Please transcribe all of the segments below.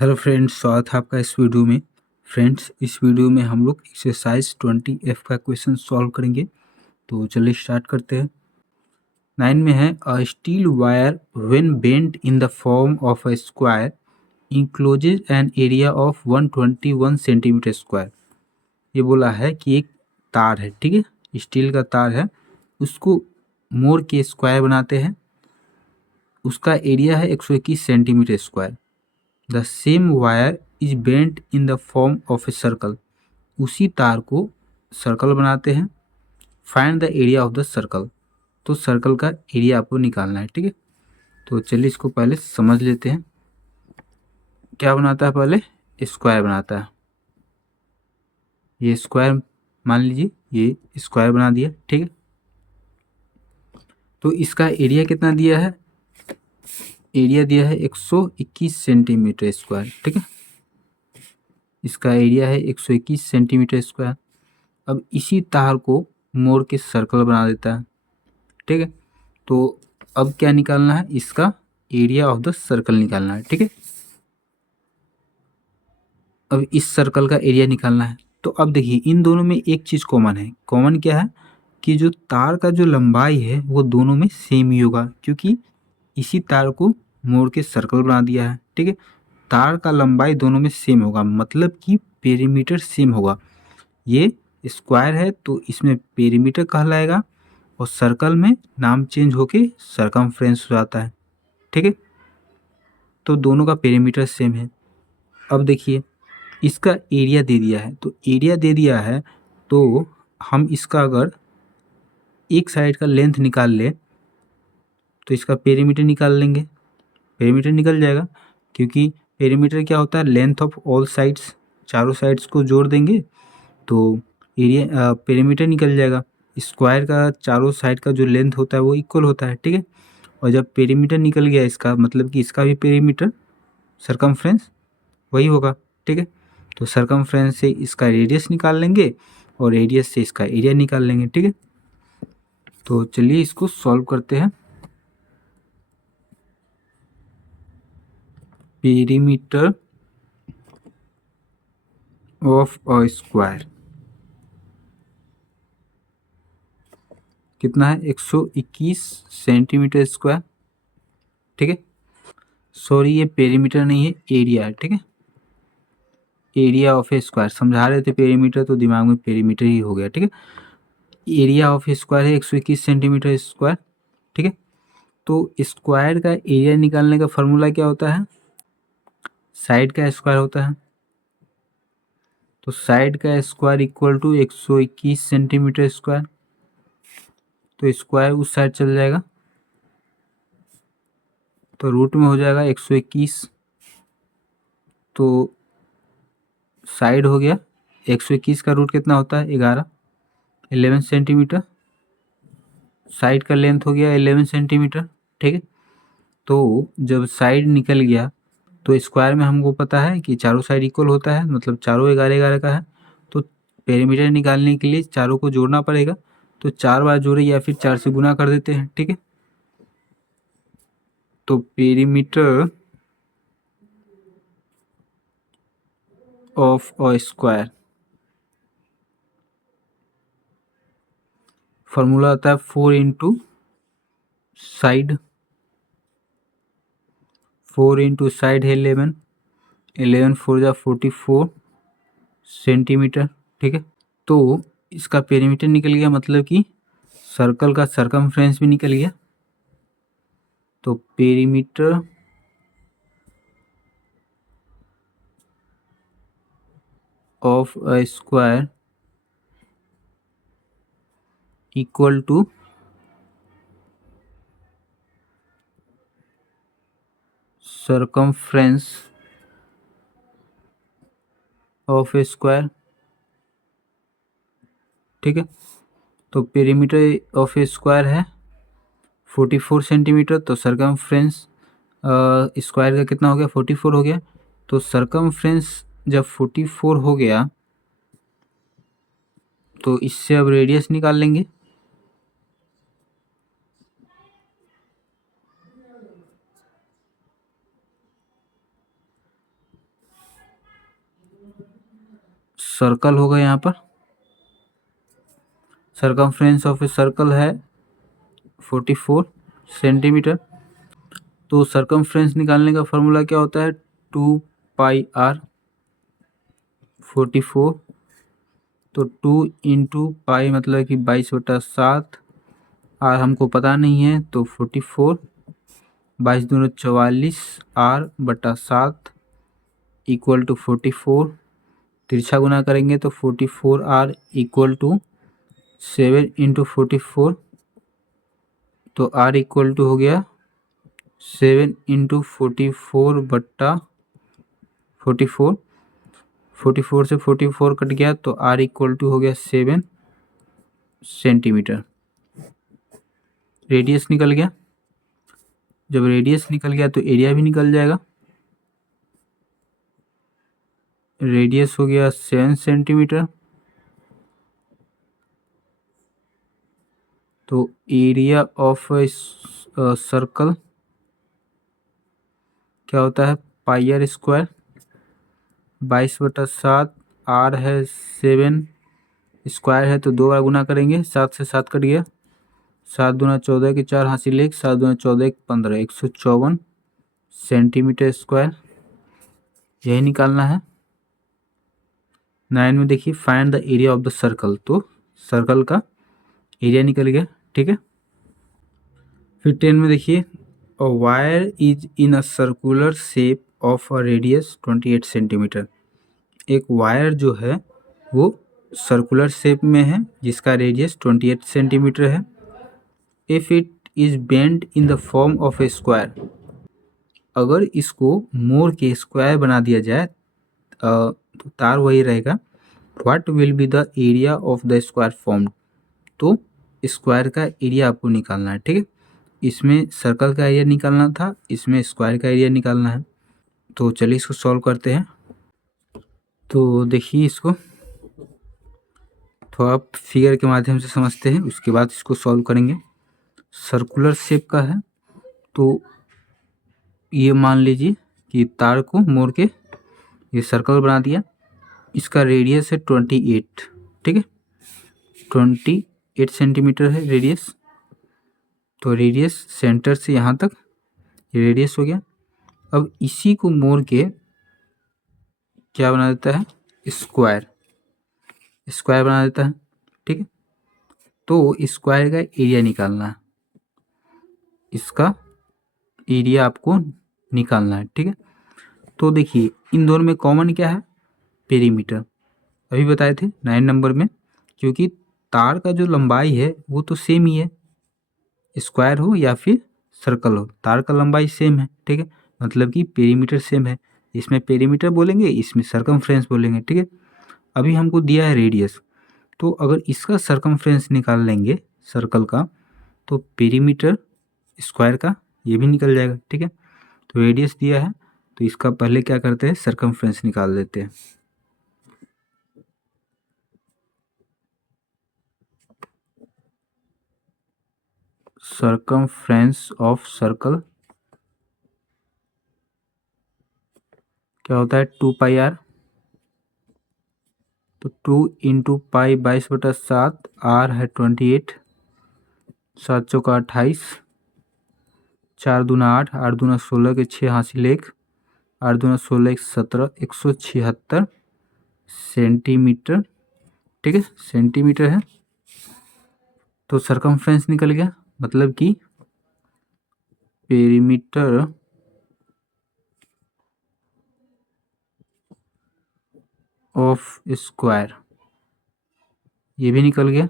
Hello friends, स्वागत है आपका इस वीडियो में। फ्रेंड्स, इस वीडियो में हम लोग एक्सरसाइज 20F का क्वेश्चन सॉल्व करेंगे। तो चलिए स्टार्ट करते हैं। 9 में है a steel wire when bent in the form of a square encloses an area of 121 centimetre square. ये बोला है कि एक तार है, ठीक है, स्टील का तार है, उसको मोड़ के स्क्वायर बनाते हैं। उसका एरिया है 121 centimetre square. The same wire is bent in the form of a circle. उसी तार को सर्कल बनाते हैं। Find the area of the circle. तो सर्कल का एरिया आपको निकालना है, ठीक है। तो चलिए इसको पहले समझ लेते हैं। क्या बनाता है, पहले स्क्वायर बनाता है। ये स्क्वायर मान लीजिए, ये स्क्वायर बना दिया, ठीक है। तो इसका एरिया कितना दिया है? एरिया दिया है 121 सेंटीमीटर स्क्वायर, ठीक है। इसका एरिया है 121 सेंटीमीटर स्क्वायर। अब इसी तार को मोड़ के सर्कल बना देता है, ठीक है। तो अब क्या निकालना है? इसका एरिया ऑफ द सर्कल निकालना है, ठीक है। अब इस सर्कल का एरिया निकालना है। तो अब देखिए, इन दोनों में एक चीज़ कॉमन है। कॉमन क्या है? कि जो तार का जो लंबाई है वो दोनों में सेम ही होगा, क्योंकि इसी तार को मोड़ के सर्कल बना दिया है, ठीक है। तार का लंबाई दोनों में सेम होगा, मतलब कि पेरीमीटर सेम होगा। ये स्क्वायर है तो इसमें पेरीमीटर कहलाएगा, और सर्कल में नाम चेंज होके सरकमफ्रेंस हो जाता है, ठीक है। तो दोनों का पेरीमीटर सेम है। अब देखिए, इसका एरिया दे दिया है, तो एरिया दे दिया है तो हम इसका अगर एक साइड का लेंथ निकाल ले तो इसका पेरीमीटर निकाल लेंगे। पेरीमीटर निकल जाएगा, क्योंकि पेरीमीटर क्या होता है? Length of all sides. चारों साइड्स को जोड़ देंगे तो एरिया पेरीमीटर निकल जाएगा। स्क्वायर का चारों साइड का जो लेंथ होता है वो इक्वल होता है, ठीक है। और जब पेरीमीटर निकल गया इसका, मतलब कि इसका भी पेरीमीटर सरकमफ्रेंस वही होगा, ठीक है। तो सरकमफ्रेंस से इसका रेडियस निकाल लेंगे और रेडियस से इसका एरिया निकाल लेंगे, ठीक है। तो चलिए इसको सॉल्व करते हैं। पेरीमीटर ऑफ अ स्क्वायर कितना है? 121 सेंटीमीटर स्क्वायर, ठीक है। सॉरी, ये पेरीमीटर नहीं है, एरिया है, ठीक है। एरिया ऑफ ए स्क्वायर समझा रहे थे, पेरीमीटर तो दिमाग में पेरीमीटर ही हो गया, ठीक है। एरिया ऑफ ए स्क्वायर है 121 सेंटीमीटर स्क्वायर, ठीक है। तो स्क्वायर का एरिया निकालने का फॉर्मूला क्या होता है? साइड का स्क्वायर होता है। तो साइड का square equal to 121 centimetre square. तो स्क्वायर उस साइड चल जाएगा, तो रूट में हो जाएगा 121। तो साइड हो गया 121 का रूट कितना होता है? 11 सेंटीमीटर। साइड का लेंथ हो गया 11 सेंटीमीटर, ठीक है। तो जब साइड निकल गया तो स्क्वायर में हमको पता है कि चारों साइड इक्वल होता है, मतलब चारों 11-11 का है। तो पेरीमीटर निकालने के लिए चारों को जोड़ना पड़ेगा। तो 4 बार जोड़े या फिर 4 से गुना कर देते हैं, ठीक है। तो perimeter of a square formula आता है 4 इंटू साइड। 4 इंटू साइड है 11। 11 4 जा 44 सेंटीमीटर, ठीक है। तो इसका पेरीमीटर निकल गया, मतलब कि सर्कल का सरकमफ्रेंस भी निकल गया। तो perimeter of a square equal to circumference of a square, ठीक है। तो पेरीमीटर ऑफ ए स्क्वायर है 44 सेंटीमीटर। तो सरकमफ्रेंस स्क्वायर का कितना हो गया? 44 हो गया। तो सरकमफ्रेंस जब 44 हो गया तो इससे अब रेडियस निकाल लेंगे। सर्कल होगा यहाँ पर, सरकमफ्रेंस ऑफ ए सर्कल है 44 सेंटीमीटर। तो सरकमफ्रेंस निकालने का फॉर्मूला क्या होता है, 2πr 44, तो 2 इंटू पाई मतलब कि 22/7, आर हमको पता नहीं है तो 44, 22 दूनी 44, r/7 इक्वल टू 44, तिरछा गुना करेंगे तो 44r इक्वल टू 7 इंटू 44, तो r इक्वल टू हो गया 7 इंटू 44/44, 44 से 44 कट गया तो r इक्वल टू हो गया 7 सेंटीमीटर। रेडियस निकल गया, जब रेडियस निकल गया तो एरिया भी निकल जाएगा। रेडियस हो गया 7 सेंटीमीटर, तो एरिया ऑफ सर्कल क्या होता है, पाई आर स्क्वायर, 22/7, आर है 7, स्क्वायर है तो 2 बार गुना करेंगे, 7 से 7 कट गया, 7 दूना 14 के 4 हासिल 1, 7 दूना 14 के 15, 154 सेंटीमीटर स्क्वायर, यही निकालना है। 9 में देखिए find the area of the circle, तो सर्कल का एरिया निकल गया, ठीक है। फिर 10 में देखिए a wire is in a circular shape of a radius 28 centimetre. एक वायर जो है वो सर्कुलर शेप में है जिसका रेडियस 28 सेंटीमीटर है। If it is bend in the form of a square, अगर इसको मोड़ के स्क्वायर बना दिया जाए तो तार वही रहेगा। What will be the area of the square formed, तो स्क्वायर का एरिया आपको निकालना है, ठीक है। इसमें सर्कल का एरिया निकालना था, इसमें स्क्वायर का एरिया निकालना है। तो चलिए इसको सॉल्व करते हैं। तो देखिए इसको थोड़ा फिगर के माध्यम से समझते हैं, उसके बाद इसको सॉल्व करेंगे। सर्कुलर शेप का है तो ये मान लीजिए कि तार को मोड़ के ये सर्कल बना दिया, इसका रेडियस है 28, ठीक है, 28 सेंटीमीटर है रेडियस। तो रेडियस सेंटर से यहाँ तक ये रेडियस हो गया। अब इसी को मोड़ के क्या बना देता है, स्क्वायर, स्क्वायर बना देता है, ठीक है। तो स्क्वायर का एरिया निकालना है, इसका एरिया आपको निकालना है, ठीक है। तो देखिए इन दोनों में कॉमन क्या है, पेरीमीटर, अभी बताए थे 9 नंबर में, क्योंकि तार का जो लंबाई है वो तो सेम ही है, स्क्वायर हो या फिर सर्कल हो, तार का लंबाई सेम है, ठीक है, मतलब कि पेरीमीटर सेम है। इसमें पेरीमीटर बोलेंगे, इसमें सरकमफ्रेंस बोलेंगे, ठीक है। अभी हमको दिया है रेडियस, तो अगर इसका सरकमफ्रेंस निकाल लेंगे सर्कल का तो पेरीमीटर स्क्वायर का ये भी निकल जाएगा, ठीक है। तो रेडियस दिया है तो इसका पहले क्या करते हैं, सरकमफ्रेंस निकाल देते हैं। सरकमफ्रेंस ऑफ सर्कल क्या होता है, 2πr, तो 2 इंटू पाई 22/7, आर है 28, 7 चौका 28, 4 दूना 8, 8 दूना 16 के 6 हासिल 1, 8 दूना 16 एक 17, 176 सेंटीमीटर, ठीक है, सेंटीमीटर है। तो सरकमफ्रेंस निकल गया, मतलब कि पेरीमीटर ऑफ स्क्वायर ये भी निकल गया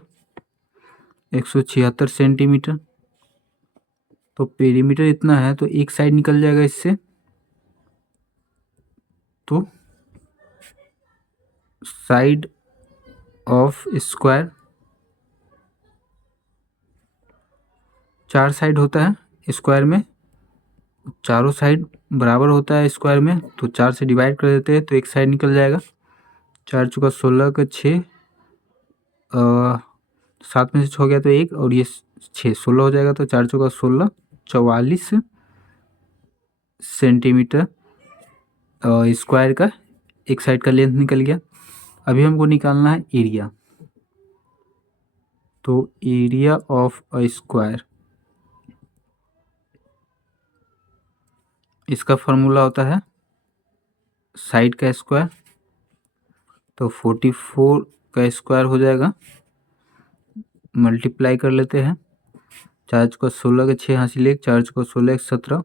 176 सेंटीमीटर। तो पेरीमीटर इतना है तो एक साइड निकल जाएगा इससे, तो साइड ऑफ स्क्वायर, 4 साइड होता है स्क्वायर में, चारों साइड बराबर होता है स्क्वायर में, तो 4 से डिवाइड कर देते हैं तो एक साइड निकल जाएगा। 4 चौका 16 का 6, 7 में से 6 गया तो 1 और ये 6, 16 हो जाएगा, तो 4 चौका 16, 44 सेंटीमीटर स्क्वायर का एक साइड का लेंथ निकल गया। अभी हमको निकालना है एरिया। तो एरिया ऑफ अ स्क्वायर, इसका फॉर्मूला होता है साइड का स्क्वायर। तो 44 का स्क्वायर हो जाएगा, मल्टीप्लाई कर लेते हैं। 4 को 16 के 6 हासिल 1, 4 को 16 एक 17,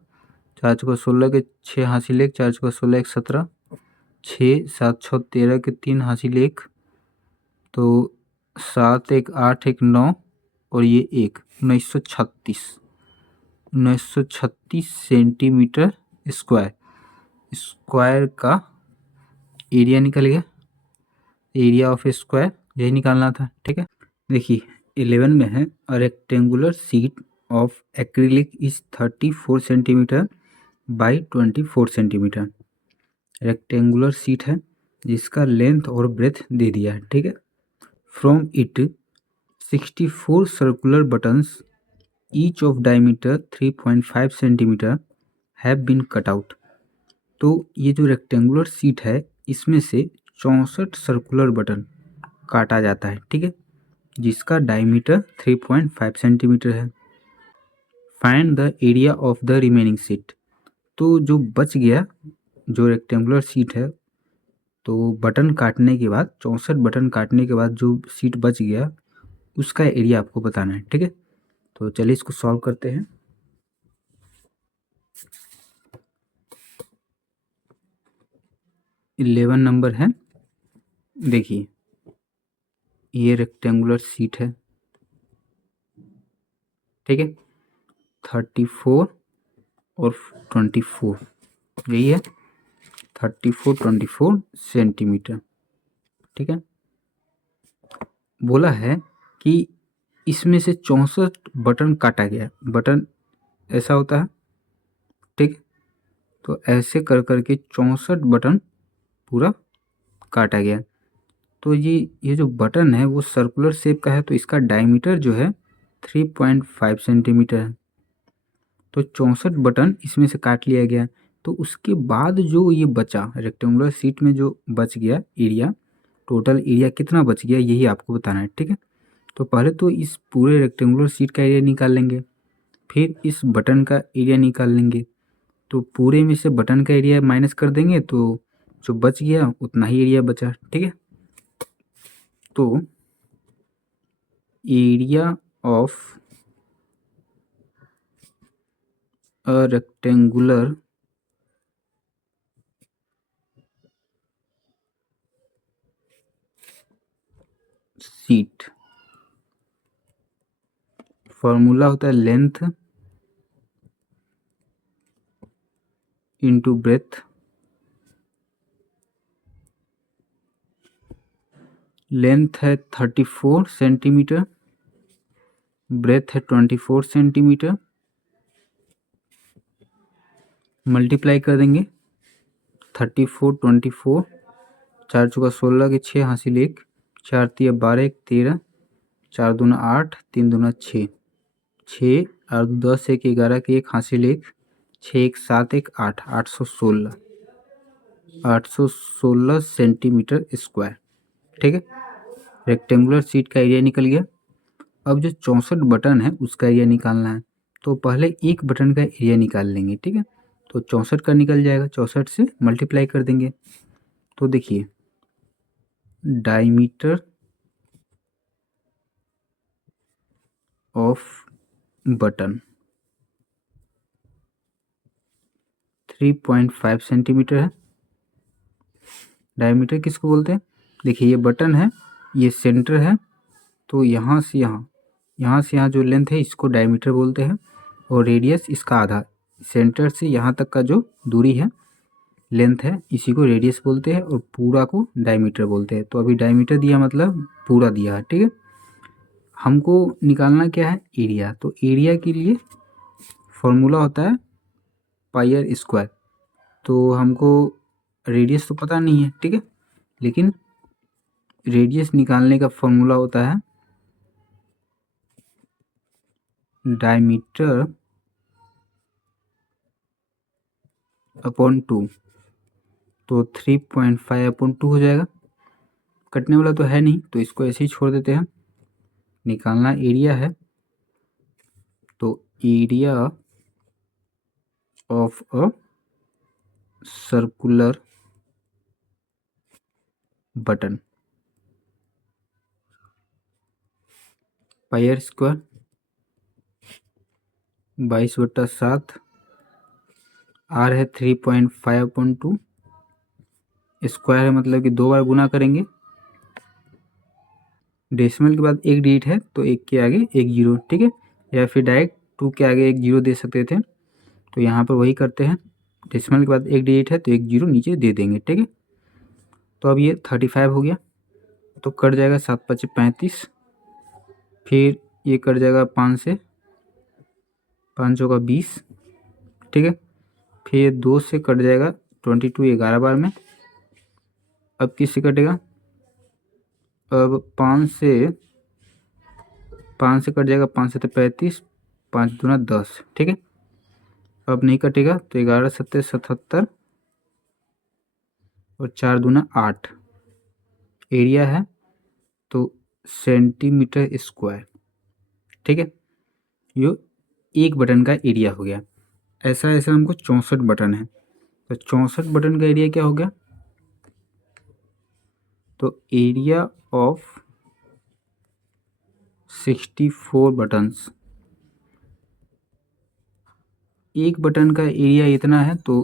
4 को 16 के 6 हासिल 1, 4 को 16 एक 17, 6 7 6 13 के 3 हासिल 1, तो 7 1 8 1 9 और ये 1 1936 सेंटीमीटर स्क्वायर। स्क्वायर का एरिया निकल गया, एरिया ऑफ स्क्वायर यही निकालना था। ठीक है, देखिए 11 में है a rectangular sheet of acrylic is 34 centimetre by 24 centimetre. Rectangular sheet है जिसका लेंथ और ब्रेथ दे दिया है। ठीक है, from it 64 circular buttons each of diameter 3.5 centimetre have been cut out. तो ये जो रेक्टेंगुलर शीट है इसमें से 64 सर्कुलर बटन काटा जाता है। ठीक है, जिसका डायमीटर 3.5 सेंटीमीटर है। Find the area of the remaining sheet. तो जो बच गया, जो रेक्टेंगुलर शीट है, तो बटन काटने के बाद 64 बटन काटने के बाद जो शीट बच गया उसका एरिया आपको बताना है। ठीक है, तो चलिए इसको सॉल्व करते हैं। इलेवन नंबर है, देखिए ये रेक्टेंगुलर शीट है। ठीक है, 34 और 24 यही है, 34 सेंटीमीटर। ठीक है, बोला है कि इसमें से 64 बटन काटा गया। बटन ऐसा होता है। ठीक, तो ऐसे कर करके 64 बटन पूरा काटा गया। तो ये जो बटन है वो सर्कुलर शेप का है, तो इसका डायमीटर जो है 3.5 सेंटीमीटर है। तो 64 बटन इसमें से काट लिया गया। तो उसके बाद जो ये बचा रेक्टेंगुलर शीट में जो बच गया एरिया, टोटल एरिया कितना बच गया यही आपको बताना है। ठीक है, तो पहले तो इस पूरे रेक्टेंगुलर शीट का एरिया निकाल लेंगे, फिर इस बटन का एरिया निकाल लेंगे। तो पूरे में से बटन का एरिया माइनस कर देंगे तो जो बच गया उतना ही एरिया बचा। ठीक है, तो area of a rectangular sheet, formula होता है लेंथ इंटू ब्रेथ। लेंथ है 34 सेंटीमीटर, ब्रेथ है 24 सेंटीमीटर। मल्टीप्लाई कर देंगे 34 24, 4 चौका 16 के 6 हासिल 1, 4 तिया 12 1 13, 4 दूना 8, 3 दूना 6, 6 और 10 1 11 के 1 हासिल 1, 6 1 7 1 8, 816 सेंटीमीटर स्क्वायर। ठीक है, रेक्टेंगुलर शीट का एरिया निकल गया। अब जो 64 बटन है उसका एरिया निकालना है, तो पहले एक बटन का एरिया निकाल लेंगे। ठीक है, तो 64 का निकल जाएगा, 64 से मल्टीप्लाई कर देंगे। तो देखिए डायमीटर ऑफ बटन 3.5 सेंटीमीटर है। डायमीटर किसको बोलते हैं, देखिए ये बटन है, ये सेंटर है, तो यहाँ से यहाँ जो लेंथ है इसको डायमीटर बोलते हैं, और रेडियस इसका आधा, सेंटर से यहाँ तक का जो दूरी है लेंथ है इसी को रेडियस बोलते हैं, और पूरा को डायमीटर बोलते हैं। तो अभी डायमीटर दिया मतलब पूरा दिया है। ठीक है, हमको निकालना क्या है एरिया। तो एरिया के लिए फॉर्मूला होता है पाई आर स्क्वायर। तो हमको रेडियस तो पता नहीं है। ठीक है, लेकिन रेडियस निकालने का फॉर्मूला होता है डायमीटर अपॉन 2, तो 3.5 अपॉन 2 हो जाएगा। कटने वाला तो है नहीं, तो इसको ऐसे ही छोड़ देते हैं। निकालना एरिया है, तो area of a circular button pi r square 22/7, r है 3.5/2, स्क्वायर है मतलब कि 2 बार गुना करेंगे। डेसिमल के बाद एक डिजिट है तो एक के आगे एक जीरो, ठीक है, या फिर डायरेक्ट 2 के आगे एक जीरो दे सकते थे, तो यहाँ पर वही करते हैं। डेसिमल के बाद एक डिजिट है तो एक जीरो नीचे दे देंगे, ठीक है। तो अब ये 35 हो गया, तो कट जाएगा 7×5 = 35, फिर ये कट जाएगा 5 से, 5 का 20, ठीक है। फिर 2 से कट जाएगा 22 11 बार में। अब किससे कटेगा, अब 5 से कट जाएगा, 5 7 35, 5 दूना 10, ठीक है। अब नहीं कटेगा तो 11 7 77 और 4 दूना 8 एरिया है तो सेंटीमीटर स्क्वायर, ठीक है। ये एक बटन का एरिया हो गया। ऐसा ऐसा हमको 64 बटन है, तो 64 बटन का एरिया क्या हो गया, तो एरिया ऑफ 64 बटन्स, एक बटन का एरिया इतना है तो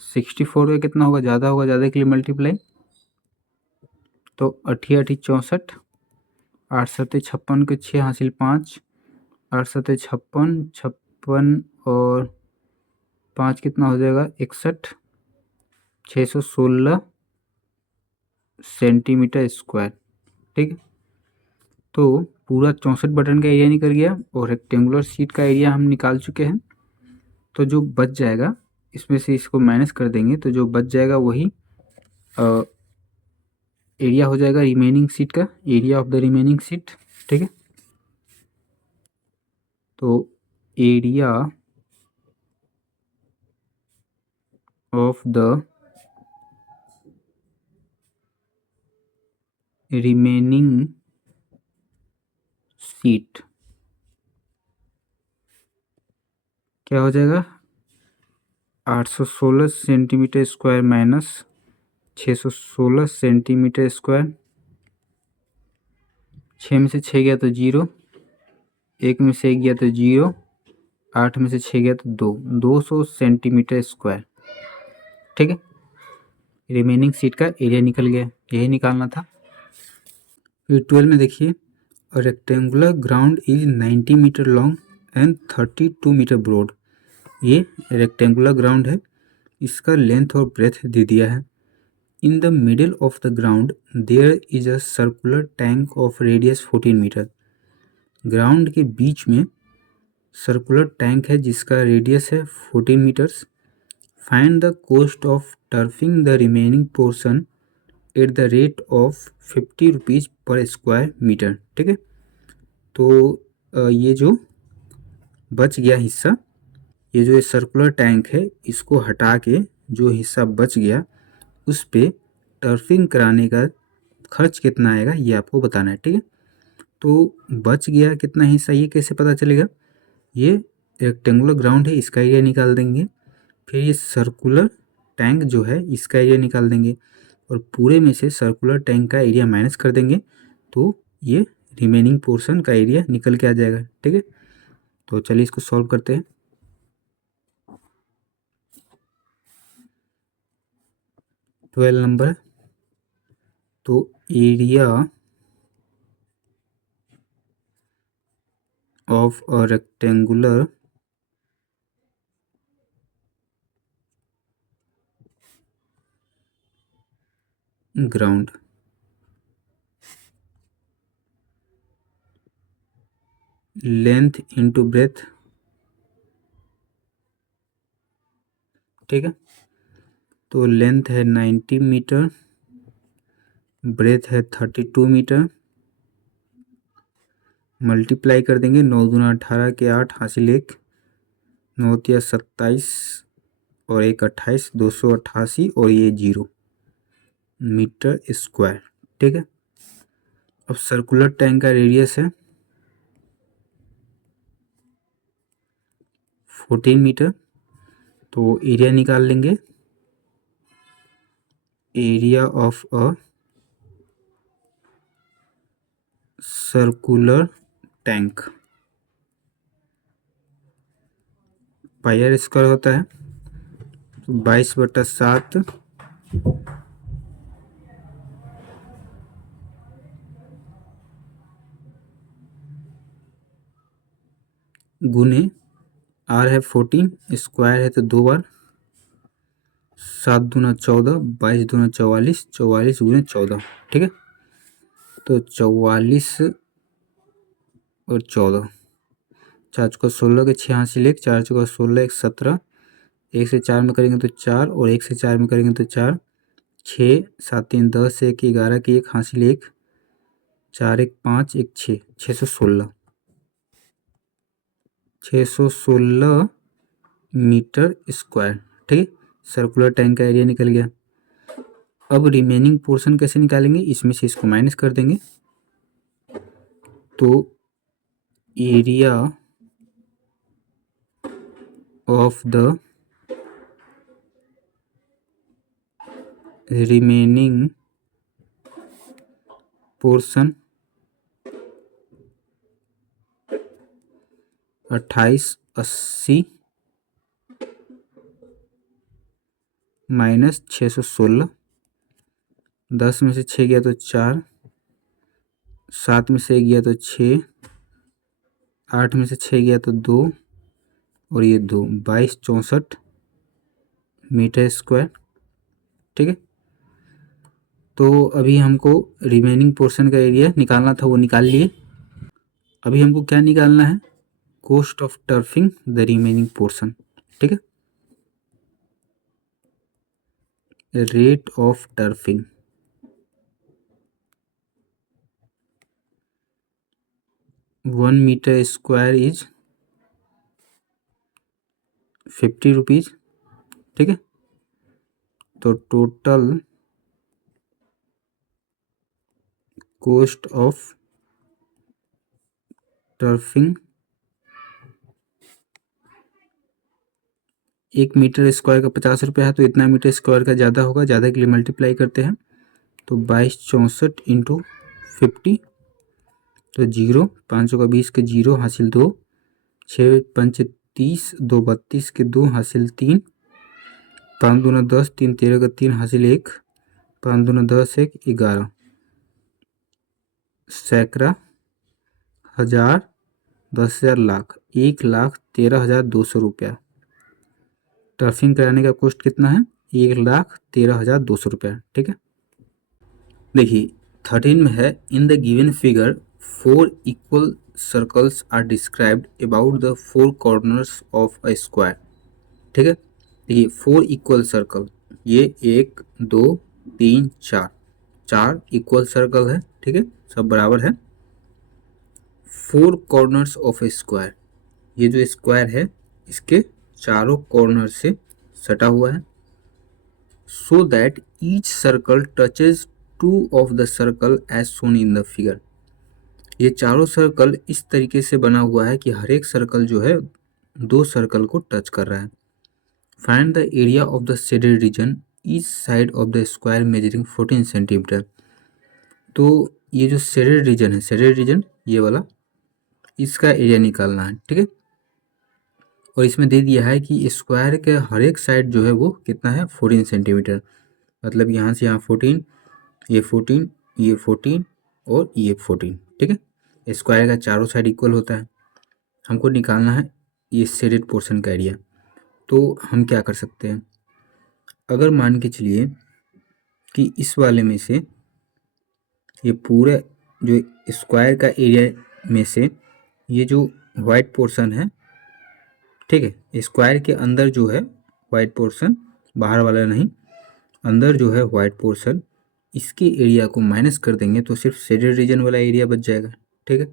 64 का कितना होगा, ज़्यादा होगा, ज़्यादा के लिए मल्टीप्लाई, तो 8 64, 8 7 56 के 6 हासिल 5, 8 7 56, 56 और 5 कितना हो जाएगा 61, 616 सेंटीमीटर स्क्वायर, ठीक है। तो पूरा 64 बटन का एरिया निकल गया और रेक्टेंगुलर शीट का एरिया हम निकाल चुके हैं। तो जो बच जाएगा इसमें से इसको माइनस कर देंगे तो जो बच जाएगा वही एरिया हो जाएगा रिमेनिंग शीट का, area of the remaining sheet, ठीक है। तो area of the remaining sheet क्या हो जाएगा, 816 centimetre square minus 616 centimetre square, 6 में से 6 गया तो 0, 1 में से 1 गया तो 0, 8 में से 6 गया तो 2, 200 सेंटीमीटर स्क्वायर, ठीक है। रिमेनिंग सीट का एरिया निकल गया, यही निकालना था। फिर 12 में देखिए, rectangular ground is 90 metre long and 32 metre broad. ये रेक्टेंगुलर ग्राउंड है, इसका लेंथ और ब्रेथ दे दिया है। In the middle of the ground there is a circular tank of radius 14 metre. Ground के बीच में सर्कुलर टैंक है जिसका रेडियस है 14 metres. Find the cost of turfing the remaining portion at the rate of 50 rupees per square metre, ठीक है। तो ये जो बच गया हिस्सा, ये जो सर्कुलर टैंक है इसको हटा के जो हिस्सा बच गया उस पे टर्फिंग कराने का खर्च कितना आएगा ये आपको बताना है, ठीक है। तो बच गया कितना हिस्सा ये कैसे पता चलेगा, ये रेक्टेंगुलर ग्राउंड है इसका एरिया निकाल देंगे, फिर ये सर्कुलर टैंक जो है इसका एरिया निकाल देंगे और पूरे में से सर्कुलर टैंक का एरिया माइनस कर देंगे तो ये रिमेनिंग पोर्शन का एरिया निकल के आ जाएगा, ठीक है। तो चलिए इसको सॉल्व करते हैं। 12 नंबर, तो area of a rectangular ground length into breadth, ठीक है। तो लेंथ है 90 मीटर, ब्रेथ है 32 मीटर, मल्टीप्लाई कर देंगे, 9 दूना 18 के 8 हासिल 1, 9 तिया 27 और 1 28, 288 और ये 0 मीटर स्क्वायर, ठीक है। अब सर्कुलर टैंक का रेडियस है 14 मीटर। तो एरिया निकाल लेंगे, area of a circular tank pi r square होता है 22/7 गुने आर है 14, स्क्वायर है तो 2 बार, 7 दूना 14, 22 दूना 44, 44 गुने 14, ठीक है। तो 44 और 14, 4 चौका 16 के 6 हासिल 1, 4 चौका 16 1 17, 1 से 4 में करेंगे तो 4 और 1 से 4 में करेंगे तो 4, 6 7 3 10 1 11 की 1 हासिल 1, 4 1 5 1 6, 616 मीटर स्क्वायर, ठीक है। सर्कुलर टैंक का एरिया निकल गया। अब रिमेनिंग पोर्शन कैसे निकालेंगे, इसमें से इसको माइनस कर देंगे। तो area of the remaining portion 2880 minus 616, 10 में से 6 गया तो 4, 7 में से 1 गया तो 6, 8 में से 6 गया तो 2 और ये 2, 2264 मीटर स्क्वायर, ठीक है। तो अभी हमको रिमेनिंग पोर्शन का एरिया निकालना था, वो निकाल लिए। अभी हमको क्या निकालना है, cost of turfing the remaining portion, ठीक है। Rate of turfing 1 metre square is 50 rupees, ठीक है। तो total cost of turfing 1 metre square का 50 रुपया है, तो इतना मीटर स्क्वायर का ज़्यादा होगा, ज़्यादा के लिए मल्टीप्लाई करते हैं। तो 2264 इंटू 50, तो 0, 500 का 20 के 0 हासिल 2, 6 पंच 30, 2 32 के 2 हासिल 3, 5 दूना 10, 3 13 का 3 हासिल 1, 5 दूना 10 1 11, सैकड़ा, हजार, 10,000, लाख, 1,13,200 रुपया। टर्फिंग कराने का कॉस्ट कितना है, 1,13,200 रुपया, ठीक है। देखिए 13 में है, in the given figure 4 equal circles are described about the 4 corners of a square, ठीक है। देखिए 4 इक्वल सर्कल, ये 1 2 3 4, 4 इक्वल सर्कल है, ठीक है, सब बराबर है। 4 कॉर्नर्स ऑफ ए स्क्वायर, ये जो स्क्वायर है इसके चारों कॉर्नर से सटा हुआ है। So that each circle touches 2 of the circle as shown in the figure, ये चारों सर्कल इस तरीके से बना हुआ है कि हर एक सर्कल जो है 2 सर्कल को टच कर रहा है। Find the area of the shaded reason each side of the square measuring 14 centimetre. तो ये जो शेडेड रीजन है, शेडेड रीजन ये वाला, इसका एरिया निकालना है, ठीक है। और इसमें दे दिया है कि स्क्वायर के हर एक साइड जो है वो कितना है, 14 सेंटीमीटर, मतलब यहाँ से यहाँ 14, ये 14, ये 14 और ये 14, ठीक है। स्क्वायर का चारों साइड इक्वल होता है। हमको निकालना है ये शेडेड पोर्शन का एरिया। तो हम क्या कर सकते हैं, अगर मान के चलिए कि इस वाले में से ये पूरे जो स्क्वायर का एरिया में से ये जो वाइट पोर्शन है, ठीक है, स्क्वायर के अंदर जो है वाइट पोर्शन, बाहर वाला नहीं, अंदर जो है वाइट पोर्शन, इसके एरिया को माइनस कर देंगे तो सिर्फ शेडेड रीजन वाला एरिया बच जाएगा, ठीक है।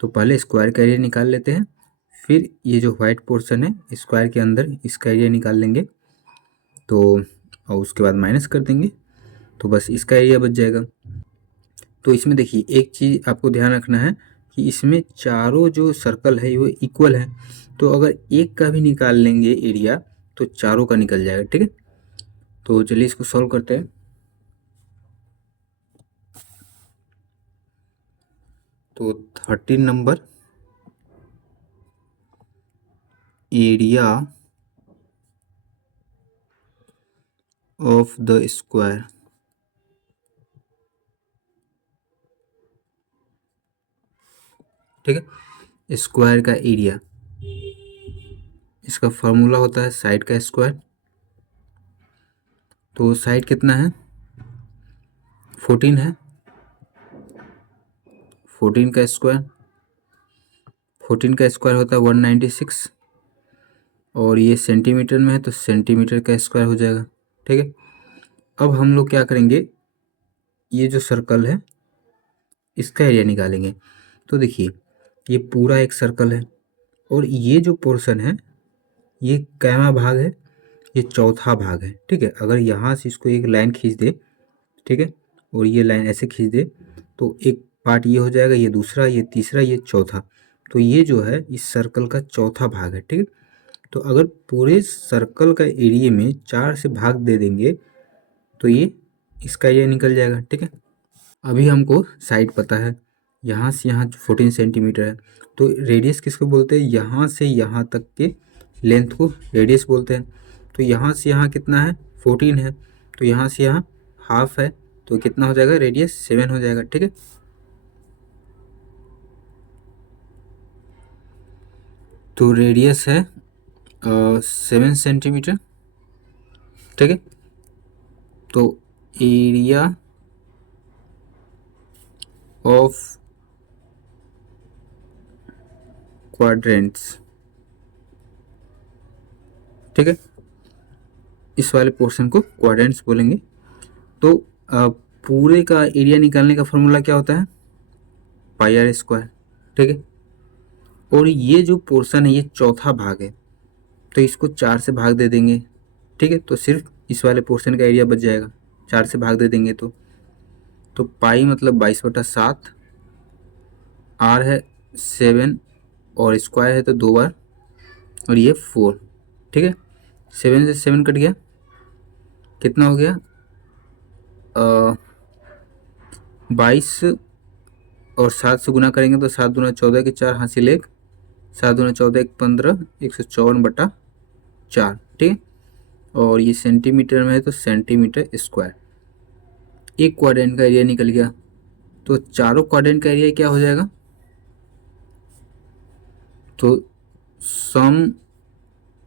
तो पहले स्क्वायर का एरिया निकाल लेते हैं, फिर ये जो वाइट पोर्शन है स्क्वायर के अंदर, इसका एरिया निकाल लेंगे, तो और उसके बाद माइनस कर देंगे, तो बस इसका एरिया बच जाएगा। तो इसमें देखिए एक चीज़ आपको ध्यान रखना है कि इसमें चारों जो सर्कल है वो इक्वल है, तो अगर एक का भी निकाल लेंगे एरिया तो चारों का निकल जाएगा। ठीक है, तो चलिए इसको सॉल्व करते हैं। तो 13 number area of the square. ठीक है, स्क्वायर का एरिया, इसका फॉर्मूला होता है साइड का स्क्वायर। तो साइड कितना है, 14 है, 14 का स्क्वायर, 14 का स्क्वायर होता है 196, और ये सेंटीमीटर में है तो सेंटीमीटर का स्क्वायर हो जाएगा। ठीक है, अब हम लोग क्या करेंगे, ये जो सर्कल है इसका एरिया निकालेंगे। तो देखिए ये पूरा एक सर्कल है और ये जो पोर्शन है ये कैमा भाग है, ये चौथा भाग है। ठीक है, अगर यहाँ से इसको एक लाइन खींच दे, ठीक है, और ये लाइन ऐसे खींच दे तो एक पार्ट ये हो जाएगा, ये दूसरा, ये तीसरा, ये चौथा। तो ये जो है इस सर्कल का चौथा भाग है। ठीक है, तो अगर पूरे सर्कल का एरिया में 4 से भाग दे देंगे तो ये इसका एरिया निकल जाएगा। ठीक है, अभी हमको साइड पता है, यहाँ से यहाँ 14 सेंटीमीटर है, तो रेडियस किसको बोलते हैं, यहाँ से यहाँ तक के लेंथ को रेडियस बोलते हैं। तो यहाँ से यहाँ कितना है, 14 है, तो यहाँ से यहाँ हाफ है, तो कितना हो जाएगा, रेडियस 7 हो जाएगा। ठीक है, तो रेडियस है 7 सेंटीमीटर। ठीक है, तो एरिया ऑफ क्वाड्रेंट्स, ठीक है, इस वाले पोर्शन को क्वाड्रेंट्स बोलेंगे। तो पूरे का एरिया निकालने का फॉर्मूला क्या होता है, पाई आर स्क्वायर। ठीक है, और ये जो पोर्शन है ये चौथा भाग है, तो इसको 4 से भाग दे देंगे। ठीक है, तो सिर्फ इस वाले पोर्शन का एरिया बच जाएगा, 4 से भाग दे देंगे तो पाई मतलब 22/7, आर है 7 और स्क्वायर है तो 2 बार, और ये 4। ठीक है, 7 से 7 कट गया, कितना हो गया, 22, और 7 से गुना करेंगे तो 7 दूना 14 के 4 हासिल 1, 7 दूना 14 1 15, 154/4। ठीक है, और ये सेंटीमीटर में है तो सेंटीमीटर स्क्वायर। एक क्वाड्रेंट का एरिया निकल गया, तो चारों क्वाड्रेंट का एरिया क्या हो जाएगा, तो सम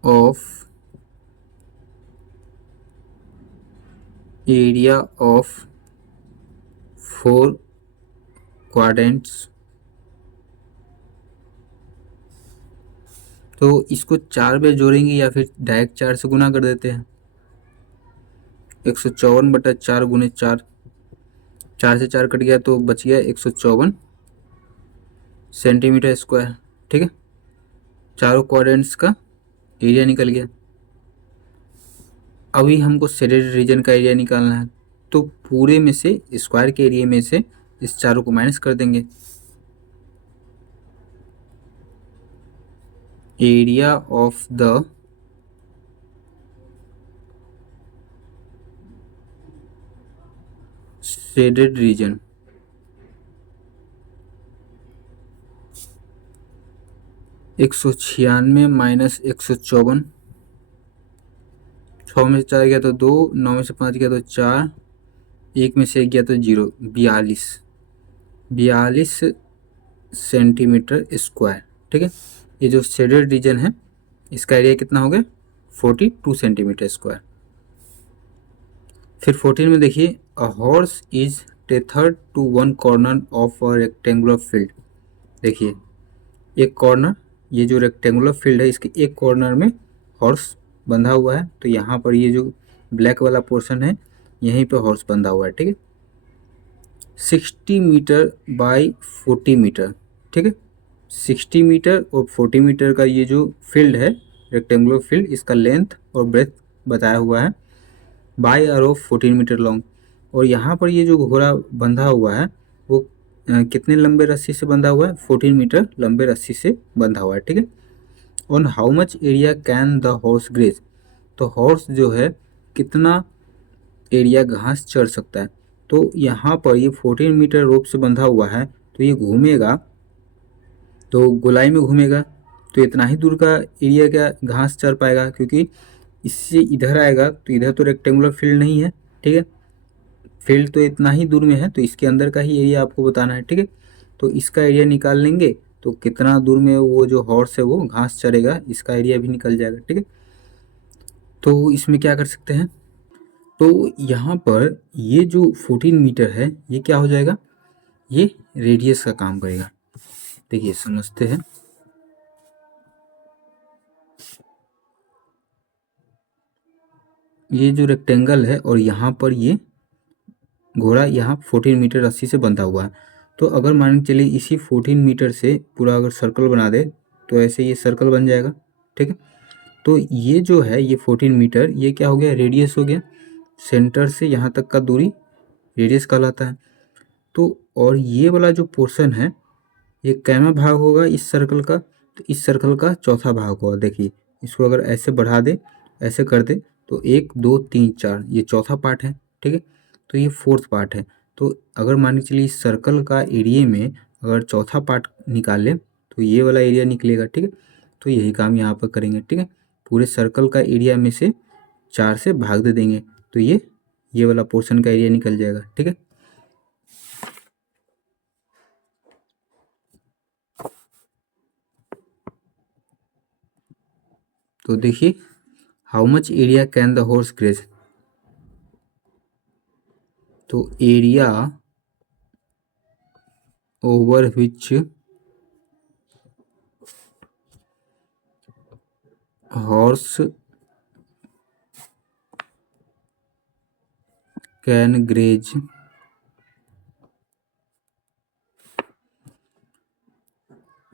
ऑफ एरिया ऑफ 4 क्वाड्रेंट्स, तो इसको 4 बार जोड़ेंगे या फिर डायरेक्ट 4 से गुना कर देते हैं, 154/4 गुने 4, 4 से 4 कट गया तो बच गया 154 सेंटीमीटर स्क्वायर। ठीक है, चारों क्वाड्रेंट्स का एरिया निकल गया। अभी हमको शेडेड रीजन का एरिया निकालना है, तो पूरे में से स्क्वायर के एरिया में से इस चारों को माइनस कर देंगे। Area of the shaded reason, -196 154, 6 में से 4 गया तो 2, 9 में से 5 गया तो 4, 1 में से 1 गया तो 0, 42 सेंटीमीटर स्क्वायर। ठीक है, ये जो शेडेड रीजन है इसका एरिया कितना हो गया, 42 सेंटीमीटर स्क्वायर। फिर 14 में देखिए, a horse is tethered to one corner of a rectangular field. देखिए एक कॉर्नर, ये जो रेक्टेंगुलर फील्ड है इसके एक कॉर्नर में हॉर्स बंधा हुआ है, तो यहाँ पर ये जो ब्लैक वाला पोर्शन है यहीं पे हॉर्स बंधा हुआ है। ठीक है, 60 मीटर बाई 40 मीटर। ठीक है, 60 मीटर और 40 मीटर का ये जो फील्ड है रेक्टेंगुलर फील्ड, इसका लेंथ और ब्रेथ बताया हुआ है, by r of 14 metre long. और यहाँ पर ये जो घोड़ा बंधा हुआ है वो कितने लंबे रस्सी से बंधा हुआ है, 14 मीटर लंबे रस्सी से बंधा हुआ है, ठीक है। On how much area can the horse graze, तो हॉर्स जो है कितना एरिया घास चर सकता है। तो यहाँ पर ये 14 मीटर रोप से बंधा हुआ है, तो ये घूमेगा तो गोलाई में घूमेगा, तो इतना ही दूर का एरिया का घास चर पाएगा, क्योंकि इससे इधर आएगा तो इधर तो रेक्टेंगुलर फील्ड नहीं है, ठीक है। फील्ड तो इतना ही दूर में है, तो इसके अंदर का ही एरिया आपको बताना है, ठीक है। तो इसका एरिया निकाल लेंगे तो कितना दूर में वो जो हॉर्स है वो घास चरेगा, इसका एरिया भी निकल जाएगा, ठीक है। तो इसमें क्या कर सकते हैं, तो यहाँ पर ये जो 14 मीटर है ये क्या हो जाएगा, ये रेडियस का काम करेगा। देखिए समझते हैं। ये जो रेक्टेंगल है और यहाँ पर ये घोड़ा यहाँ 14 मीटर रस्सी से बंधा हुआ है, तो अगर मान के चलिए इसी 14 मीटर से पूरा अगर सर्कल बना दे तो ऐसे ये सर्कल बन जाएगा, ठीक है। तो ये जो है ये 14 मीटर ये क्या हो गया, रेडियस हो गया। सेंटर से यहाँ तक का दूरी रेडियस कहलाता है। तो और ये वाला जो पोर्शन है ये कैमा भाग होगा इस सर्कल का, तो इस सर्कल का चौथा भाग होगा। देखिए इसको अगर ऐसे बढ़ा दे, ऐसे कर दे, तो 1 2 3 4 ये चौथा पार्ट है, ठीक है। तो ये फोर्थ पार्ट है। तो अगर मान के चलिए इस सर्कल का एरिया में अगर चौथा पार्ट निकाले तो ये वाला एरिया निकलेगा, ठीक है। तो यही काम यहाँ पर करेंगे, ठीक है। पूरे सर्कल का एरिया में से 4 से भाग दे देंगे, तो ये वाला पोर्शन का एरिया निकल जाएगा, ठीक है। तो देखिए how much area can the horse graze, तो area over which horse can graze,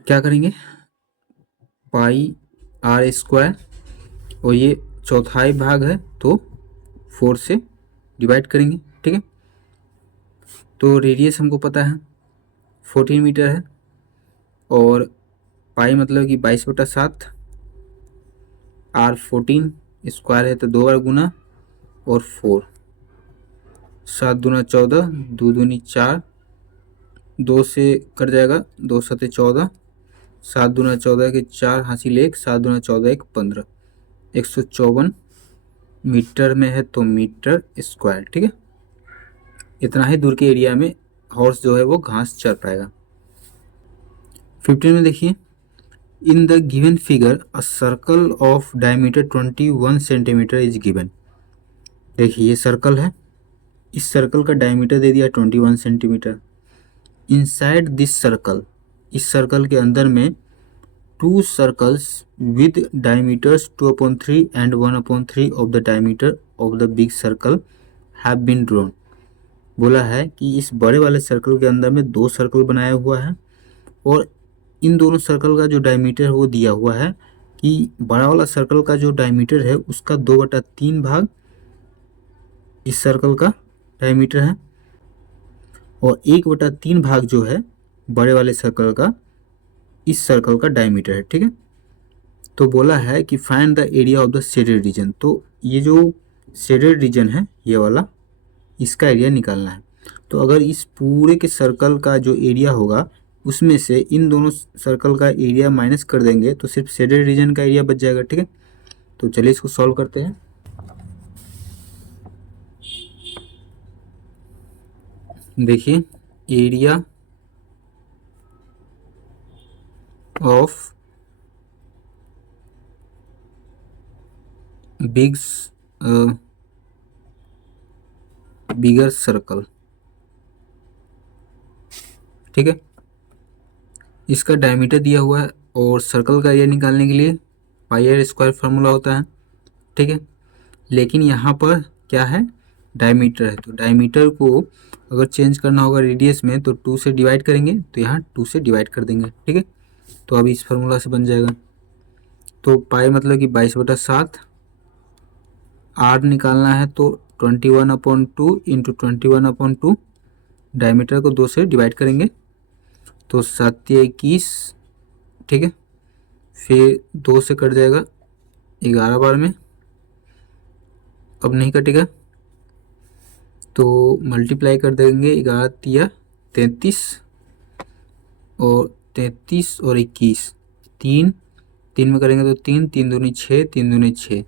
क्या करेंगे, पाई आर स्क्वायर, और ये चौथाई भाग है तो 4 से डिवाइड करेंगे, ठीक है। तो रेडियस हमको पता है 14 मीटर है, और पाई मतलब कि 22/7, आर 14 स्क्वायर है तो 2 बार गुना, और 4, 7 दूना 14, 2 दूनी 4, 2 से कट जाएगा, 2 सते 14, 7 दूना 14 के 4 हासिल 1, 7 दूना 14 1 15, 154 मीटर में है तो मीटर स्क्वायर, ठीक है। इतना ही दूर के एरिया में हॉर्स जो है वो घास चर पाएगा। 15 में देखिए, इन the given figure a circle of diameter 21 centimetre is given. देखिए ये सर्कल है, इस सर्कल का डायमीटर दे दिया 21 सेंटीमीटर। इनसाइड दिस सर्कल, इस सर्कल के अंदर में 2 circles with diameters 2/3 and 1/3 of the diameter of the big circle have been drawn. बोला है कि इस बड़े वाले सर्कल के अंदर में 2 सर्कल बनाया हुआ है, और इन दोनों सर्कल का जो डायमीटर है वो दिया हुआ है कि बड़ा वाला सर्कल का जो डायमीटर है उसका 2/3 भाग इस सर्कल का डायमीटर है, और 1/3 भाग जो है बड़े वाले सर्कल का इस सर्कल का डायमीटर है, ठीक है। तो बोला है कि find the area of the shaded reason, तो ये जो शेडेड रीजन है ये वाला, इसका एरिया निकालना है। तो अगर इस पूरे के सर्कल का जो एरिया होगा उसमें से इन दोनों सर्कल का एरिया माइनस कर देंगे तो सिर्फ शेडेड रीजन का एरिया बच जाएगा, ठीक है। तो चलिए इसको सॉल्व करते हैं। देखिए एरिया ऑफ बिगर सर्कल, ठीक है। इसका डायमीटर दिया हुआ है और सर्कल का एरिया निकालने के लिए पाई आर स्क्वायर फार्मूला होता है, ठीक है। लेकिन यहाँ पर क्या है, डायमीटर है, तो डायमीटर को अगर चेंज करना होगा रेडियस में तो 2 से डिवाइड करेंगे, तो यहाँ 2 से डिवाइड कर देंगे, ठीक है। तो अभी इस फार्मूला से बन जाएगा। तो पाई मतलब कि 22/7, आर निकालना है तो 21/2 इंटू 21/2, डायमीटर को 2 से डिवाइड करेंगे तो 7 या 21, ठीक है। फिर 2 से कट जाएगा 11 बार में, अब नहीं कटेगा तो मल्टीप्लाई कर देंगे 11 तिया 33 और 33 और 21, 3 में करेंगे तो 3 3 दूनी 6, 3 दूनी 6,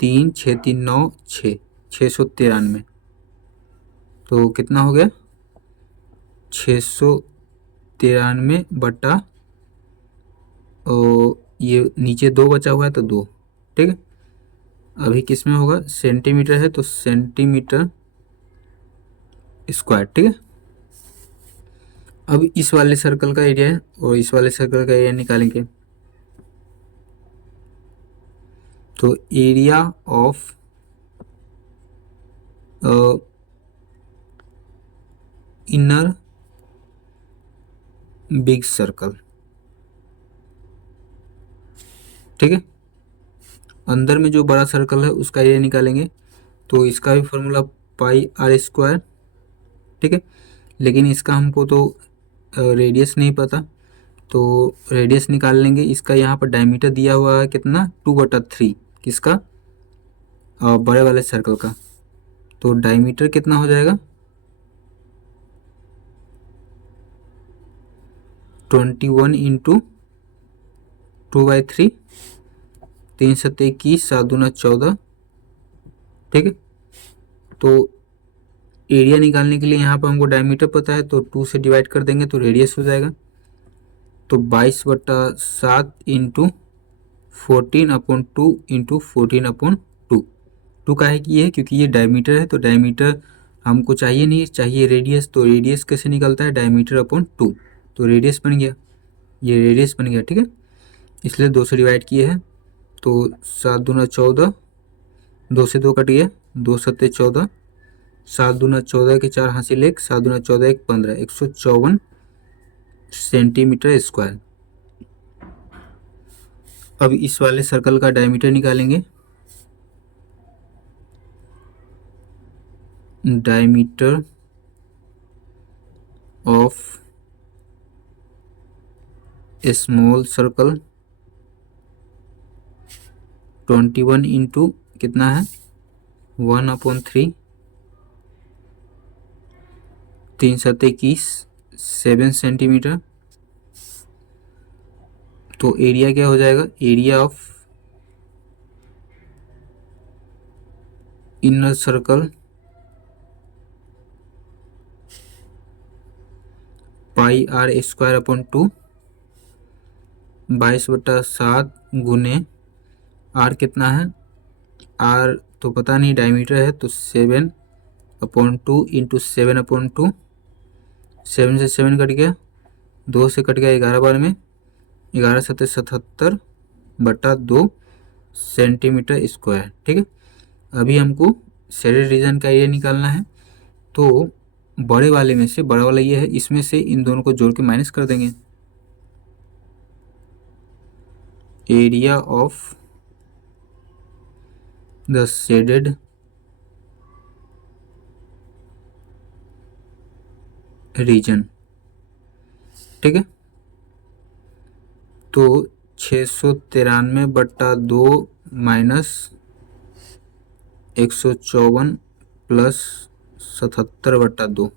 3 6 3 9 6, 693। तो कितना हो गया 693 बटा, और ये नीचे 2 बचा हुआ है तो 2, ठीक है। अभी किस में होगा, सेंटीमीटर है तो सेंटीमीटर स्क्वायर, ठीक है। अब इस वाले सर्कल का एरिया है और इस वाले सर्कल का एरिया निकालेंगे। तो area of inner big circle, ठीक है। अंदर में जो बड़ा सर्कल है उसका एरिया निकालेंगे तो इसका भी फॉर्मूला पाई आर स्क्वायर, ठीक है। लेकिन इसका हमको तो रेडियस नहीं पता, तो रेडियस निकाल लेंगे। इसका यहाँ पर डायमीटर दिया हुआ है कितना 2/3, किसका बड़े वाले सर्कल का। तो डायमीटर कितना हो जाएगा 21 इंटू 2/3, 3 7 21, 7 दूना 14, ठीक है। तो एरिया निकालने के लिए यहाँ पर हमको डायमीटर पता है तो 2 से डिवाइड कर देंगे तो रेडियस हो जाएगा। तो 22/7 इंटू 14/2 इंटू 14/2। 2 काहे की है, क्योंकि ये डायमीटर है तो डायमीटर हमको चाहिए नहीं, चाहिए रेडियस। तो रेडियस कैसे निकलता है, डायमीटर/2। तो रेडियस बन गया, ये रेडियस बन गया, ठीक है। इसलिए 2 से डिवाइड किए हैं तो 7 दूना 14, 2 से 2 कट गया, 2 7 14, 7 दूना 14 के 4 हासिल 1, 7 दूना 14 1 15, 154 सेंटीमीटर स्क्वायर। अब इस वाले सर्कल का डायमीटर निकालेंगे। Diameter of small circle 21 into कितना है 1/3, 3 7 21, 7 सेंटीमीटर। तो एरिया क्या हो जाएगा, area of inner circle pi r square upon 2, 22/7 गुने आर कितना है, आर तो पता नहीं, डायमीटर है तो 7/2 इंटू 7/2, 7 से 7 कट गया, 2 से कट गया 11 बार में, 11 7 77/2 सेंटीमीटर स्क्वायर, ठीक है। अभी हमको शेडेड रीजन का एरिया निकालना है। तो बड़े वाले में से, बड़ा वाला ये है, इसमें से इन दोनों को जोड़ के माइनस कर देंगे। Area of the shaded reason, ठीक है। तो 693/2 माइनस 154 प्लस 77/2।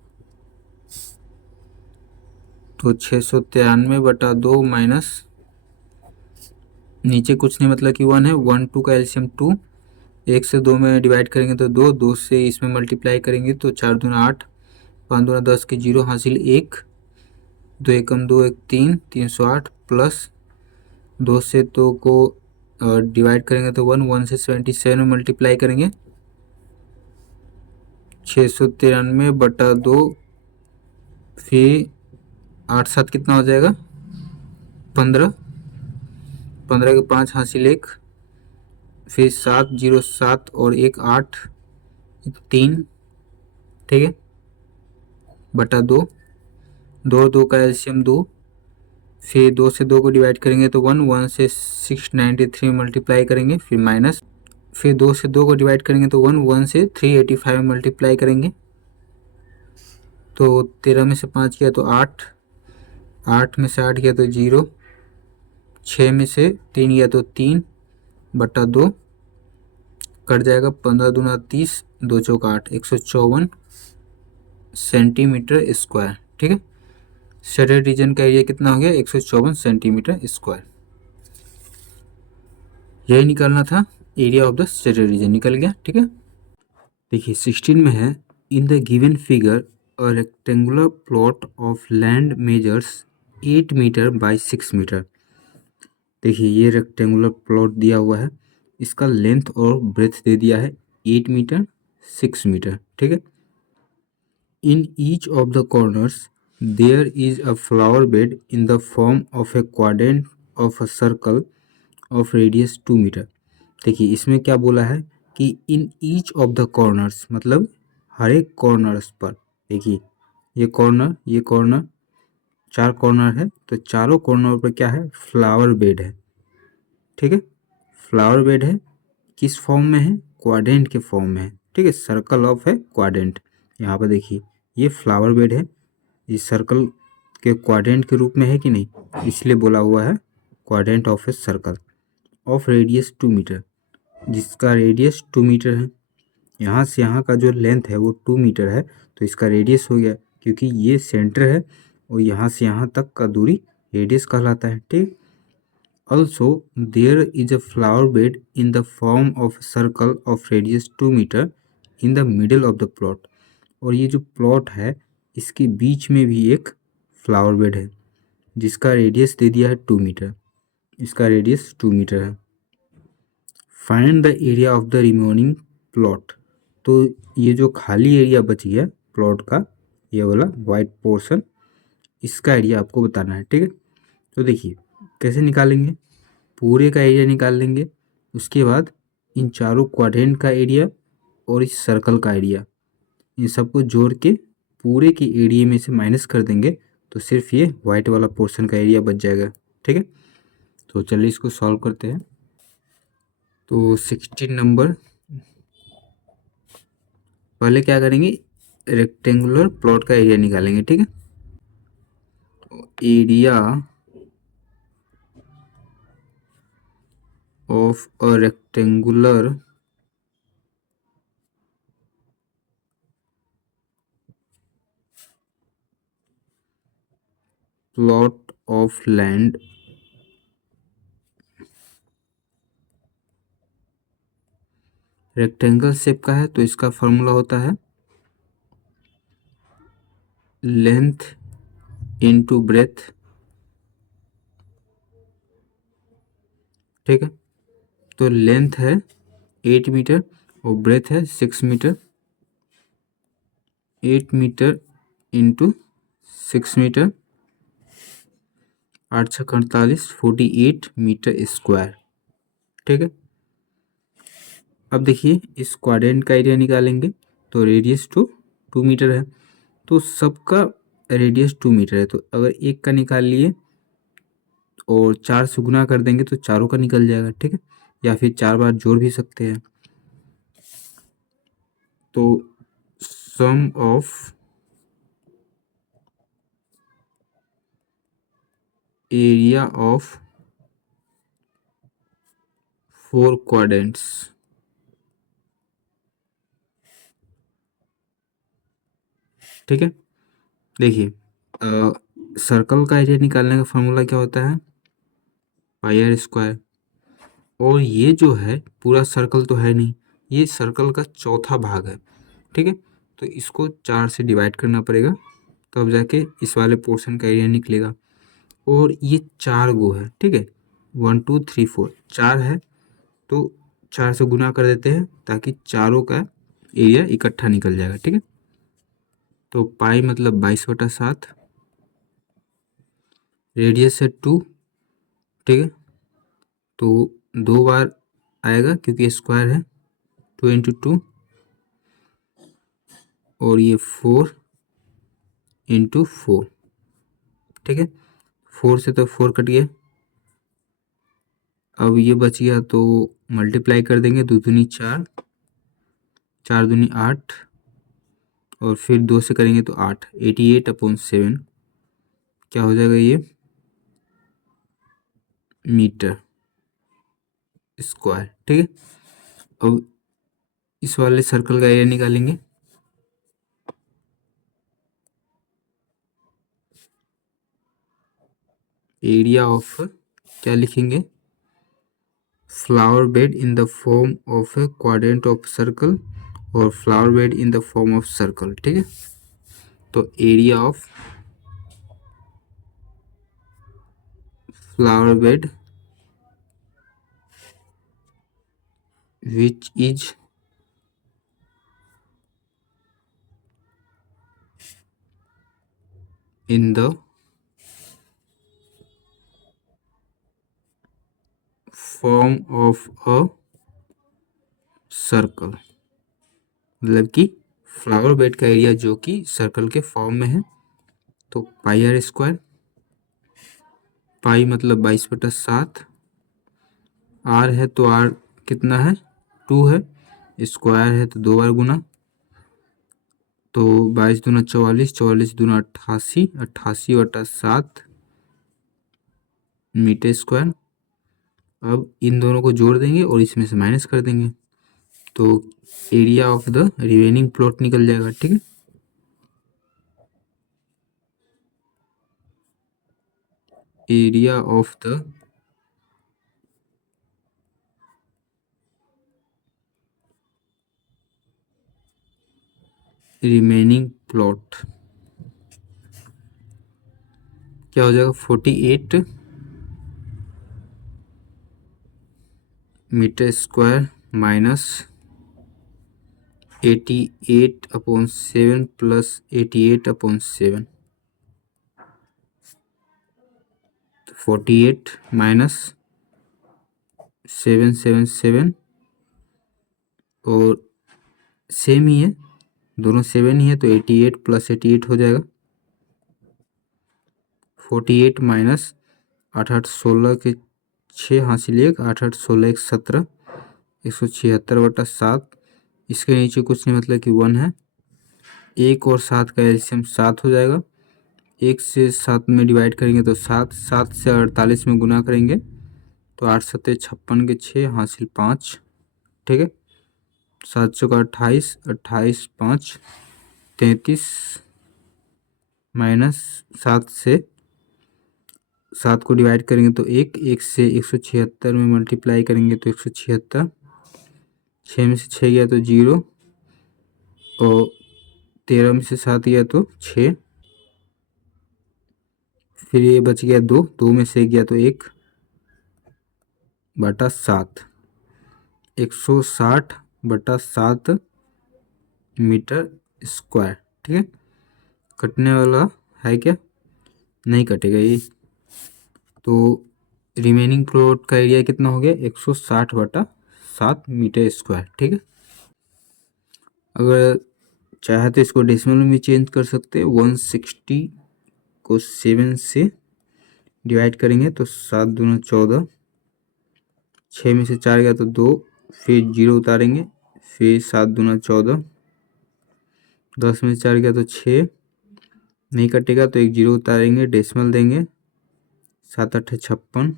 तो 693/2 माइनस, नीचे कुछ नहीं मतलब कि 1 है, 1 2 का एलसीएम 2, 1 से 2 में डिवाइड करेंगे तो 2, 2 से इसमें मल्टीप्लाई करेंगे तो 4 दूना 8, 5 दूना 10 के 0 हासिल 1, 2 एकम 2 1 3, 308 प्लस 2 से 2 को डिवाइड करेंगे तो 1, 1 से 77 में मल्टीप्लाई करेंगे, 693/2, फिर 8 7 कितना हो जाएगा 15, 15 के 5 हासिल 1, फिर 7 0 7 और 1 8 3, ठीक है, बटा 2, 2 2 का एलसीएम 2, फिर 2 से 2 को डिवाइड करेंगे तो 1, 1 से 693 मल्टीप्लाई करेंगे फिर माइनस, फिर 2 से 2 को डिवाइड करेंगे तो 1, 1 से 385 मल्टीप्लाई करेंगे, तो 13 में से 5 किया तो 8, 8 में से 8 किया तो 0, 6 में से 3 किया तो 3/2, कट जाएगा 15 दूना 30, 2 चौका 8, 154 सेंटीमीटर स्क्वायर। ठीक है, शेडेड रीजन का एरिया कितना हो गया? 154 सेंटीमीटर स्क्वायर। यही निकालना था, area of the shaded region निकल गया। ठीक है, देखिए 16 में है, in the given figure a rectangular plot of land measures 8 metre by 6 metre. देखिए ये रेक्टेंगुलर प्लॉट दिया हुआ है, इसका लेंथ और ब्रेथ दे दिया है 8 मीटर 6 मीटर। ठीक है, in each of the corners there is a flower bed in the form of a quadrant of a circle of radius 2 metre. देखिए इसमें क्या बोला है कि in each of the corners, मतलब हर एक कॉर्नर्स पर। देखिए ये कॉर्नर, ये कॉर्नर, 4 कॉर्नर है, तो चारों कॉर्नर पर क्या है? फ्लावर बेड है। ठीक है, फ्लावर बेड है, किस फॉर्म में है? क्वाड्रेंट के फॉर्म में है। ठीक है, सर्कल ऑफ है क्वाड्रेंट। यहाँ पर देखिए ये फ्लावर बेड है, इस सर्कल के क्वाड्रेंट के रूप में है कि नहीं, इसलिए बोला हुआ है quadrant of a circle of radius 2 metre, जिसका रेडियस 2 मीटर है। यहाँ से यहाँ का जो लेंथ है वो 2 मीटर है, तो इसका रेडियस हो गया, क्योंकि ये सेंटर है और यहाँ से यहाँ तक का दूरी रेडियस कहलाता है। ठीक, also there is a flower bed in the form of circle of radius 2 metre in the middle of the plot. और ये जो प्लॉट है इसके बीच में भी एक फ्लावर बेड है, जिसका रेडियस दे दिया है 2 मीटर, इसका रेडियस 2 मीटर है। Find the area of the remaining plot. तो ये जो खाली एरिया बच गया प्लॉट का, ये वाला वाइट पोर्शन, इसका एरिया आपको बताना है। ठीक है, तो देखिए कैसे निकालेंगे, पूरे का एरिया निकाल लेंगे, उसके बाद इन चारों क्वाड्रेंट का एरिया और इस सर्कल का एरिया, इन सबको जोड़ के पूरे के एरिया में से माइनस कर देंगे, तो सिर्फ ये वाइट वाला पोर्शन का एरिया बच जाएगा। ठीक है, तो चलिए इसको सॉल्व करते हैं। तो 16 नंबर, पहले क्या करेंगे? रेक्टेंगुलर प्लॉट का एरिया निकालेंगे। ठीक है, area of a rectangular plot of land rectangle shape का है, तो इसका फॉर्मूला होता है लेंथ इनटू ब्रेथ। ठीक है, तो लेंथ है 8 मीटर और ब्रेथ है 6 मीटर, 8 मीटर इंटू 6 मीटर, 8 छः 48, 48 मीटर स्क्वायर। ठीक है, अब देखिए इस क्वाड्रेंट का एरिया निकालेंगे, तो रेडियस 2 मीटर है, तो सबका रेडियस 2 मीटर है, तो अगर एक का निकाल लिए और 4 से गुना कर देंगे तो चारों का निकल जाएगा। ठीक है, या फिर 4 बार जोड़ भी सकते हैं। तो सम ऑफ एरिया ऑफ 4 क्वाड्रेंट्स, ठीक है, देखिए सर्कल का एरिया निकालने का फॉर्मूला क्या होता है? पाई आर स्क्वायर। और ये जो है पूरा सर्कल तो है नहीं, ये सर्कल का चौथा भाग है। ठीक है, तो इसको 4 से डिवाइड करना पड़ेगा, तब जाके इस वाले पोर्शन का एरिया निकलेगा। और ये 4 गो है। ठीक है, 1 2 3 4, 4 है, तो 4 से गुना कर देते हैं ताकि चारों का एरिया इकट्ठा निकल जाएगा। ठीक है, तो पाई मतलब 22/7, रेडियस है 2। ठीक है, तो 2 बार आएगा क्योंकि स्क्वायर है, 2 इंटू 2, और ये 4 इंटू 4। ठीक है, 4 से तो 4 कट गया, अब ये बच गया तो मल्टीप्लाई कर देंगे, 2 दूनी 4, 4 दूनी 8, और फिर 2 से करेंगे तो 8, 88/7 क्या हो जाएगा ये मीटर स्क्वायर। ठीक है, अब इस वाले सर्कल का एरिया निकालेंगे। एरिया ऑफ क्या लिखेंगे, flower bed in the form of a quadrant of circle और flower bed in the form of circle. ठीक है, तो area of flower bed which is in the form of a circle, मतलब कि flower bed का area जो कि circle के फॉर्म में है। तो पाई आर स्क्वायर, पाई मतलब 22/7, आर है तो आर कितना है 2 है, स्क्वायर है तो 2 बार गुना, तो 22 दूना 44, 44 दूना 88, 88/7 मीटर स्क्वायर। अब इन दोनों को जोड़ देंगे और इसमें से माइनस कर देंगे तो area of the remaining plot निकल जाएगा। ठीक है, area of the remaining plot क्या हो जाएगा 48 metre square minus 88/7 plus 88/7, 48 minus 777 और सेम ही है, दोनों 7 ही है तो 88 + 88 हो जाएगा। 48 माइनस 8 8 16 के 6 हासिल 1, 8 8 16 1 17, 176/7। इसके नीचे कुछ नहीं मतलब कि 1 है। 1 और 7 का एलसीएम 7 हो जाएगा। 1 से 7 में डिवाइड करेंगे तो 7, 7 से 48 में गुना करेंगे तो 8 7 56 के 6 हासिल 5। ठीक है, 7 चौका 28, 28 5 33 माइनस 7 से 7 को डिवाइड करेंगे तो 1, 1 से 176 में मल्टीप्लाई करेंगे तो 176, 6 में से 6 गया तो 0 और 13 में से 7 गया तो 6, फिर ये बच गया 2, 2 में से गया तो 1/7, 160/7 मीटर स्क्वायर। ठीक है, कटने वाला है क्या, नहीं कटेगा ये। तो रिमेनिंग प्लॉट का एरिया कितना हो गया 160/7 मीटर स्क्वायर। ठीक है, अगर चाहे तो इसको डेसिमल में भी चेंज कर सकते हैं। 160 को 7 से डिवाइड करेंगे तो 7 दूना 14, 6 में से 4 गया तो 2, फिर 0 उतारेंगे, फिर 7 दूना 14, 10 में से 4 गया तो 6, नहीं कटेगा तो 1 0 उतारेंगे, डेसिमल देंगे, 7 8 56,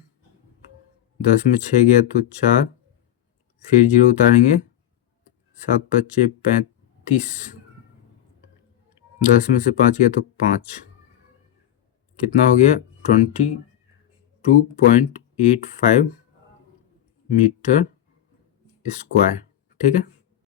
10 में 6 गया तो 4, फिर 0 उतारेंगे, 7 5 35, 10 में से 5 गया तो 5, कितना हो गया 22.85 मीटर स्क्वायर। ठीक है,